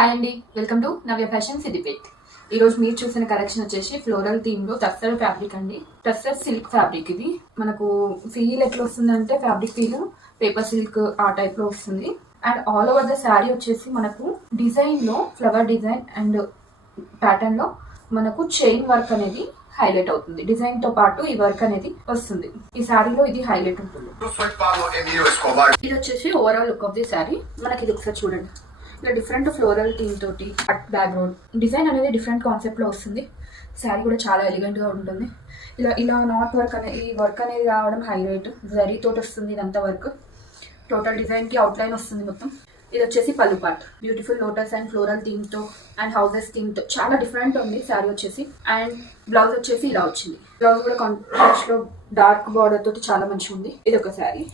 Hi అండి, welcome to Navya fashion Siddipet. ఈరోజు మీరు చూసిన కలెక్షన్ వచ్చేసి ఫ్లోరల్ థీమ్ లో టస్సర్ ఫ్యాబ్రిక్ అండి. Tussar silk fabric. ఇది మనకు ఫీల్ ఎట్లా వస్తుందంటే ఫ్యాబ్రిక్ ఫీల్ పేపర్ సిల్క్ ఆ టైప్ లో వస్తుంది. And all over the sari వచ్చేసి మనకు డిజైన్ లో ఫ్లవర్ డిజైన్ అండ్ ప్యాటర్న్ లో మనకు చైన్ వర్క్ అనేది హైలైట్ అవుతుంది. డిజైన్ తో పాటు ఈ వర్క్ అనేది వస్తుంది. ఈ శారీలో ఇది హైలైట్ ఉంటుంది. ఇది వచ్చేసి overall look of the sari. మనకి ఇది ఒకసారి చూడండి. ఇలా డిఫరెంట్ ఫ్లోరల్ థీమ్ తోటి బ్యాక్గ్రౌండ్ డిజైన్ అనేది డిఫరెంట్ కాన్సెప్ట్లో వస్తుంది. శారీ కూడా చాలా ఎలిగెంట్గా ఉంటుంది. ఇలా నాట్ వర్క్ అనేది ఈ వర్క్ అనేది రావడం హైలైట్. జరీ తోటి వస్తుంది ఇదంతా వర్క్. టోటల్ డిజైన్కి అవుట్లైన్ వస్తుంది మొత్తం. ఇది వచ్చేసి పళ్ళు part. Beautiful lotus and floral థీమ్తో అండ్ హౌసెస్ థీమ్తో చాలా డిఫరెంట్ ఉంది శారీ వచ్చేసి. అండ్ బ్లౌజ్ వచ్చేసి ఇలా వచ్చింది. బ్లౌజ్ కూడా కాంట్రాస్ట్లో డార్క్ బార్డర్ తోటి చాలా మంచిగా ఉంది. ఇది ఒక శారీ,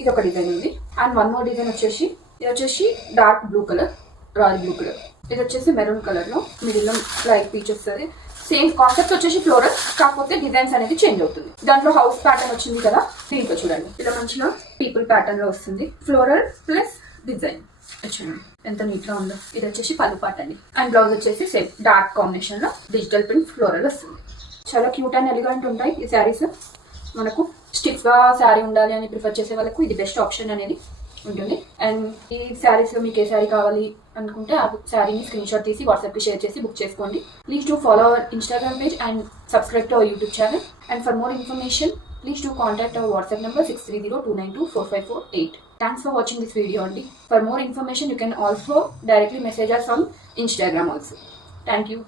ఇది ఒక డిజైన్ ఉంది. అండ్ వన్ మోర్ డిజైన్ వచ్చేసి ఇది వచ్చేసి dark blue colour, royal blue colour. ఇది వచ్చేసి మెరూన్ కలర్ లో మిడిల్ లో లైట్ పీచ్ వస్తుంది. సేమ్ కాన్సెప్ట్ వచ్చేసి ఫ్లోరల్, కాకపోతే డిజైన్స్ అనేది చేంజ్ అవుతుంది. దాంట్లో హౌస్ ప్యాటర్న్ వచ్చింది కదా, దీంట్లో చూడండి ఇలా మంచిగా పీపుల్ ప్యాటర్న్ లో వస్తుంది. ఫ్లోరల్ ప్లస్ డిజైన్ చూడండి ఎంత నీట్ గా ఉందో. ఇది వచ్చేసి పళ్ళు పార్ట్ అండి. అండ్ బ్లౌజ్ వచ్చేసి సేమ్ డార్క్ కాంబినేషన్ లో డిజిటల్ ప్రింట్ ఫ్లోరల్ వస్తుంది. చాలా క్యూట్ అండ్ ఎలిగెంట్ ఉంటాయి ఈ శారీస్. మనకు స్టిఫ్ గా శారీ ఉండాలి అని ప్రిఫర్ చేసే వాళ్ళకు ఇది బెస్ట్ ఆప్షన్ అనేది ఉంటుంది. అండ్ ఈ శారీస్లో మీకు ఏ శారీ కావాలి అనుకుంటే ఆ శారీని స్క్రీన్ షాట్ తీసి వాట్సాప్కి షేర్ చేసి బుక్ చేసుకోండి. Please to follow our Instagram page and subscribe to our YouTube channel. And for more information please to contact our WhatsApp number 6302924548. Thanks for watching this video only. For more information you can also directly message us on Instagram also. Thank you.